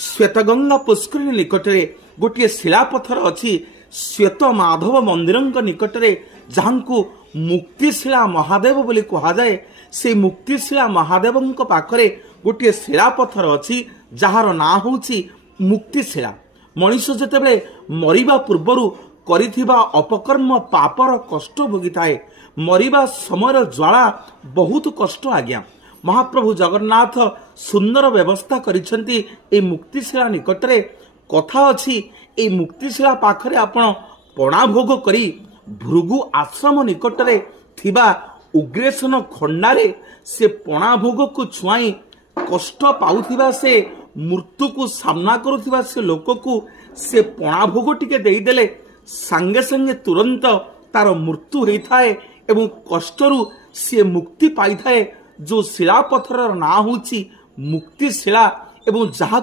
श्वेतगंगा पुष्करिणी निकटरे गोटे शिलापथर अच्छी श्वेत माधव मंदिर निकटरे जहाँ मुक्तिशिला महादेव बोली कहुए से मुक्तिशिला महादेव पाखरे गोटे शिलापथर अच्छी जार ना हूँ मुक्तिशिला। मनीष जितेबले मरिबा पूर्वरु करिथिबा अपकर्म पापर कष्ट भोगी थाए। मरिबा समय ज्वाला बहुत कष्ट आज्ञा। महाप्रभु जगन्नाथ सुंदर व्यवस्था करिसेंती ए मुक्तिशिला निकटरे। कथा अछि ए मुक्तिशिला पाखरे आपण पणा भोग करी भृगु आश्रम निकटरे थिबा उग्रेसन खंडारे से पणा भोग को छुआई कष्ट पाउथिबा से मृत्यु को सामना करुथिबा से लोक को से पणा भोग टिके देई देले संगे संगे तुरंत तार मृत्यु होइथाए एवं कष्टरू से मुक्ति पाई थाए। जो शिलापथर ना होची मुक्तिशिला एवं जहा